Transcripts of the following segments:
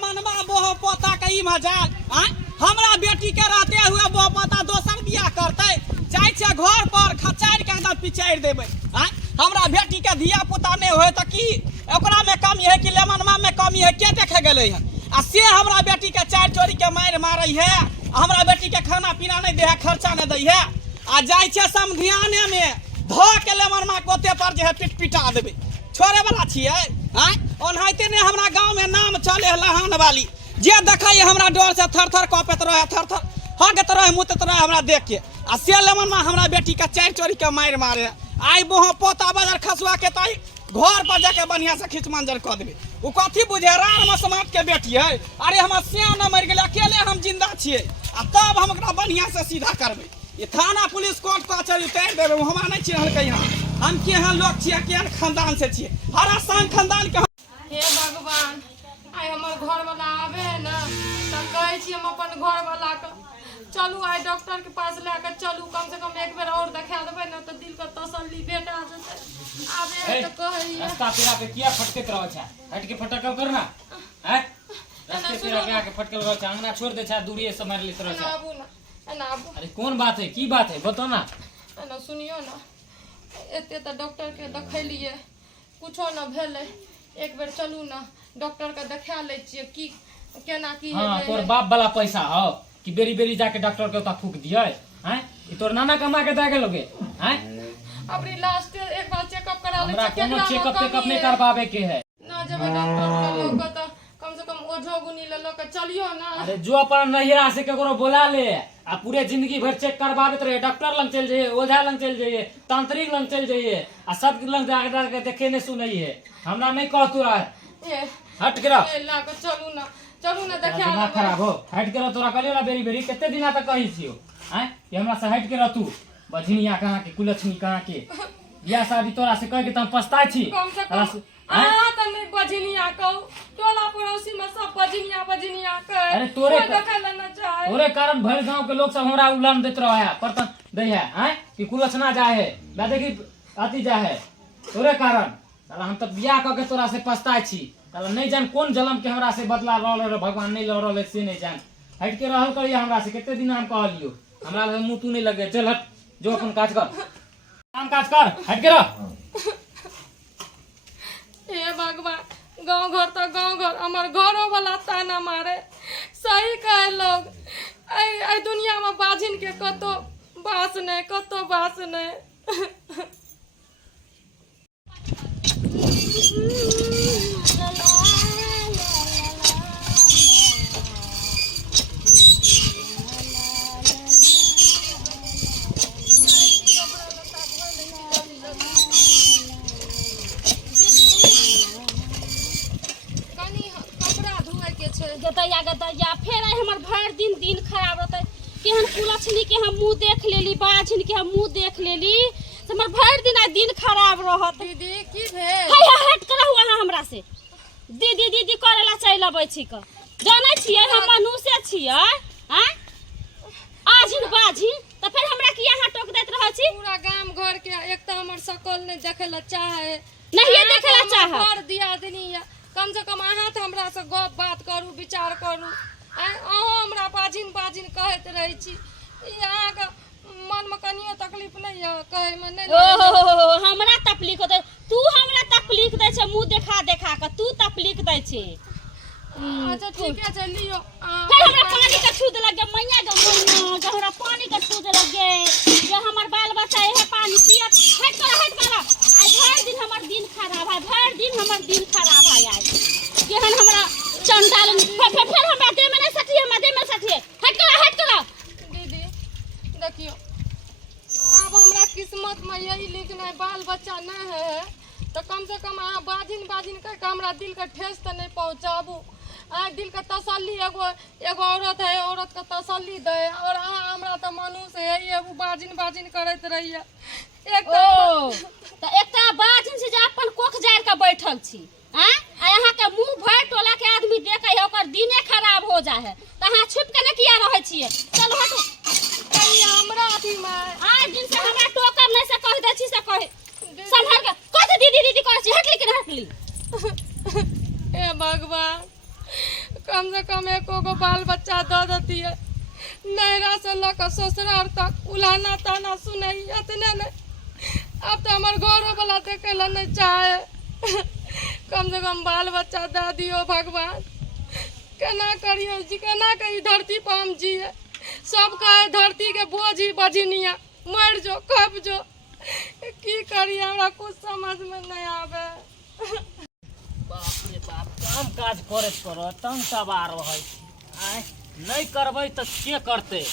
मनवा बोह पोता के ई मजाक हमरा बेटी के रहते हुए बोह पोता दोसर बियाह करते जाय छे घर पर खचार के अंदर पिचार देबे हमरा बेटी के धिया पुता नहीं होए त की ओकरा में कमी है कि लेमनमा में कमी है के देखे गेले है आ से हमरा बेटी के चार चोरी के मार मारै है हमरा बेटी के खाना पीना नहीं दे है खर्चा नहीं दे है आ जाय छे समधियाने में ध के लेमनमा कोते पर जे है पिटा देबे छोड़े वाला छिए ओनाहिते ने हमरा गांव में नाम चले लहान वाली जे देखै हमरा डर से थर थर कपैत रहे थर थर हगत रहे मुतत रहे हमरा देख के आ से लेमन में हमरा बेटी के चार चोरी के मार मारे आई बोह पोता बाजार खसुआ के ताई घर पर जाके बढ़िया से खींच मंजर कर देबे उ कथी बुझे रार में समाज के बेटी है अरे हम सियान मर गेल अकेले हम जिंदा छिए आ तब हम ओकरा बढ़िया से सीधा करबे ये थाना पुलिस कोर्ट कचहरी तैर देबे हमरा नहीं चिन्हल के यहाँ हम केहन लोग छिए केहन खानदान से छिए हरा संग खानदान के हे भगवान आई हमर घर वाला आवे है ना त कहै छी हम अपन घर वाला के चलू आई डॉक्टर के पास लेकर चलू कम से कम एक बेर और देखा देबै ना तो दिल के तसल्ली भेटा जेतै आबे त कहै रास्ता पेरा पे किया फटकत रहै छै हट के फटकल करना हैं रास्ते पेरा के आके फटकल रहै छै अंगना छोड़ दे छै दूरिये से मार लेत रहै छै आबू ना आबू अरे कौन बात है की बात है बताओ ना ना सुनियो ना एते त डॉक्टर के देखैलिए कुछो न भेलै एक बेर चलू ना डॉक्टर के देखा ले छिए की केना की है हां तोर बाप वाला पैसा हो कि बेरी बेरी जाके डॉक्टर के ओता फूक दिए हैं ई तोर नाना कमा के दे गेलोगे हैं अबरी लास्ट एक बार चेकअप करा ले हमरा कोनो चेकअप नहीं करवावे के है ना जब डॉक्टर के लोग त कम से कम ओझो गुनी ले लो के चलियो ना अरे जो अपन नहिरा से केकरो बुला ले आ पूरे जिंदगी भर चेक करवावे रहे डॉक्टर लंग चल जाइए ओझा लंग चल जाइए तांत्रिक लंग चल जाइए आ सब लंग जाके देखे नहीं सुनइए हमरा नहीं कह तू रहा हट के रह ला के चलू ना देखा दिमाग खराब हो हट के रह तोरा कहलियो ना बेरी बेरी कितने दिन तक कहि छियो हैं कि हमरा से हट के रह तू बझनिया कहां के कुलछनी कहां के बियाह शादी तोरा से कह के त पछताई छी कम से कम त नहीं बजनिया कहू टोला पड़ोसी में सब बजनिया कहे अरे तोरे देखै ला ना चाहे तोरे कारण भर गांव के लोग सब हमरा उलान देत रहा है परतन दे है हैं कि कुलछना जाए है दादे की आती जाए है तोरे कारण साला हम त बियाह क के तोरा से पछताई छी साला नहीं जान कौन जन्म के हमरा से बदला रे भगवान नहीं ल रहले से नहीं जान हट के रहल करिए हमरा से कितने दिन हम कहलियो हमरा मुंह तू नहीं लगे चल हट जो अपन काज कर काम काज कर हट के रह हे भगवान गांव घर हमर घरो वाला ताना मारे सही कहे लोग आई दुनिया में बाजिन के कतो बास नहीं गतैया फेर हमर भर दिन खराब रहते केहन कुलछनी के हम मुंह देख लेली बाझिन के हम मुंह देख लेली हमर भर दिन खराब रहत दीदी की भेल हट कर हुआ हमरा से दीदी करेला चल अबै छी क जानै छियै हम मनुष्य छियै हैं आझिन बाझिन त फिर हमरा की यहाँ टोक देत रहै छी पूरा गांव घर के एक त हमर शकल नहीं देखेला चाहे नहीं देखेला चाहे कर दिया दनी कम से कम अहाँ तो हमरा से गप बात करू विचार करू अहाँ हमरा बाजिन कहत रही छी यहाँ के मन में कनियो तकलीफ नहीं है कहे में नहीं ओहो हमरा तकलीफ होते तू हमरा तकलीफ दे छे मुंह देखा के तू तकलीफ दे छे अच्छा ठीक है चलियो फिर हमरा पानी का छूद लगे मैया जो हमरा पानी का छूद लगे जो हमर बाल बच्चा है पानी पियत हट कर आज भर दिन हमर दिन खराब है आज केहन हमरा चंडाल फिर हमरा दे में नहीं सटिए हट कर दीदी देखियो अब हमरा किस्मत में यही लिखना बाल बच्चा नहीं है तो कम से कम अहाँ बाजिन कह के हमरा दिल का ठेस तो नहीं पहुँचाबू दिल का तसल्ली एगो औरत है औरत का तसल्ली दे और अहाँ हमरा तो मनुष्य है एगो बाजिन करत रहिए एकटा बाजिन से जे अपन कोख जार के बैठल छी यहाँ के मुंह भर टोला के आदमी देखे है ओकर दिने खराब हो जाए है तो अहाँ छुप के नहीं किया रहे छिए चल हट हमरा अथी में आज दिन से हमरा टोकर नहीं से कह दे संभाल के कह दीदी करे छी हटली कि नहीं हटली ए भगवान कम से कम एको गो बाल बच्चा दे देती है। नहरा से लेकर ससुराल तक उलाना ताना सुने इतने नहीं। अब तो हमारे घरों वाला देखे ला नहीं चाहे। कम से कम बाल बच्चा दे दियो भगवान। केना करिए जी, केना कही धरती पर हम जिए। सब कहे धरती के बोझ ही बजनिया मर जो कब जो की करिए, हमरा कुछ समझ में नहीं आवे। बाप रे बाप, काम काज करे तंग सवार रहे आय नहीं करबै त के करते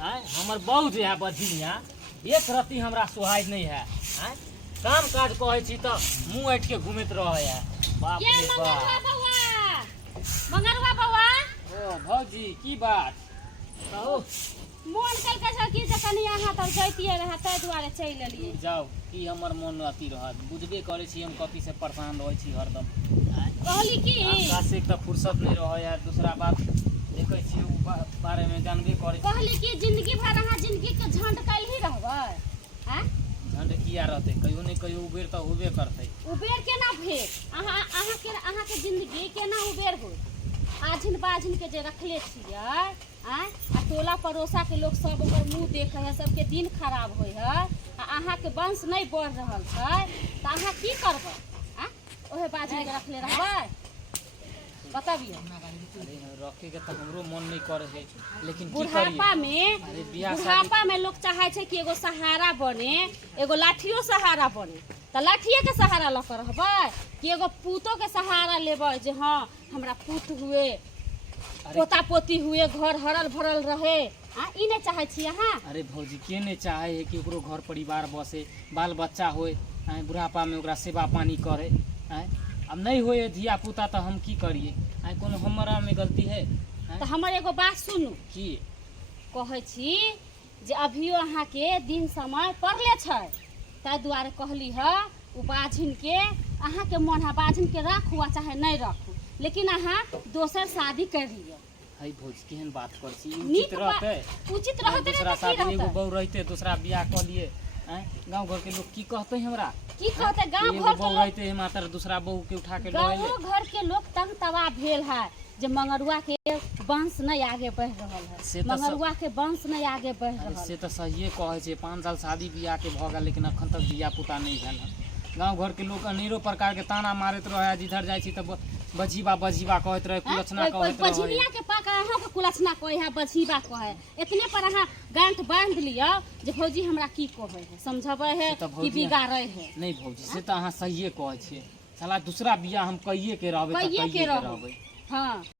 आय। हमर बहू जे है बझिनिया एक रति हमरा सुहाय नहीं है आय। काम काज कहै छी त मुंह ऐठ के घुमैत रहे है। बाप ये रे मंगरवा बाप। बौआ, मंगरवा बौआ, ओ भौजी की बात कहू। मोन कल के की जे कनी अहाँ तर जैतिए रहा तै दुआरे चलि एलिए। जाओ की हमर मन अति रहत, बुझबे करे छी हम कथी से परेशान रहै छी हरदम। कहली की काम से त फुर्सत नहीं रहे यार। दूसरा बात देखै छी उ बारे में जानबे करे। कहली कि जिंदगी भर अहाँ जिंदगी के झंड कैल ही रहबै हैं। झंड किया रहते, कहियो नहीं कहियो उबेर त होबे करते। उबेर केना भेल? अहाँ के जिंदगी केना उबेर हो? आझिन बाझिन के जे रखले छियै आय, आ टोला पड़ोसा के लोग सब ओकर मुंह देखे है, सबके दिन खराब होय है, आ अहाँ के वंश नहीं बढ़ रहल छै त अहाँ की करबै? ओहे बाझिन के रखले रहबै? बताबिए। अरे रखे के त हमरो मन नहीं करे है, लेकिन की करिए। बुढ़ापा में अरे बियाह बुढ़ापा में लोग चाहे छै कि एगो सहारा बने, एगो लाठियो सहारा बने। त लाठिए के सहारा ल कर रहबै कि एगो पूतो के सहारा लेबै जे हाँ हमरा पूत हुए, पोता पोती हुए, घर हरल भरल रहे। ई नहीं चाहे छी अहाँ? अरे भौजी के नहीं चाहे है कि ओकरो घर परिवार बसे, बाल बच्चा होए, बुढ़ापा में ओकरा सेवा पानी करे। अब नहीं होए धिया पुता तो हम की करिए? कोनो हमरा में गलती है? तो हमर एगो बात सुनू। की कहै छी जे अभियो अहाँ के दिन समय पड़ले छै, ताहि दुआरे कहली है उ बाझिन के अहाँ के मन है बाझिन के राखू आ चाहे नहीं राखू, लेकिन अहाँ दोसर शादी कर लियो। हई भौजी केहन बात कर छी? नीक उचित रहते? उचित रहते दूसरा नहीं तो शादी की एगो रहते? बहू रहते, दूसरा बियाह कर लिए। गाँव घर के लोग की कहते हमरा? की कहते? गांव एगो घर के बहू लोग, रहते मात्र दूसरा बहू के उठा के गाँव ले। घर के लोग तंग तबाह भेल है जे मंगरुआ के वंश नहीं आगे बढ़ रहल से है, तो मंगरुआ के वंश नहीं आगे बढ़ अरे रहल से तो सहिए कहे छे, 5 साल शादी बियाह के भ गेल लेकिन अखन तक बियाह पुता नहीं भेल है। गाँव घर के लोग अनेरो प्रकार के ताना मारत रहे, जिधर जाय छी त बजीबा कहत रहे, कुलछना कहत रहे। बझिनिया के पाका अहाँ के कुलछना कहे है, बझीबा कहे। इतने पर अहाँ गांठ बांध लियो जे भौजी हमरा की कहे है, समझबे है कि बिगाड़े है। नहीं भौजी से तो अहाँ सहिए कहे छे। साला दूसरा बियाह हम कहिए के रहबे त कहिए के कहिए के रहबै। रहबै। हाँ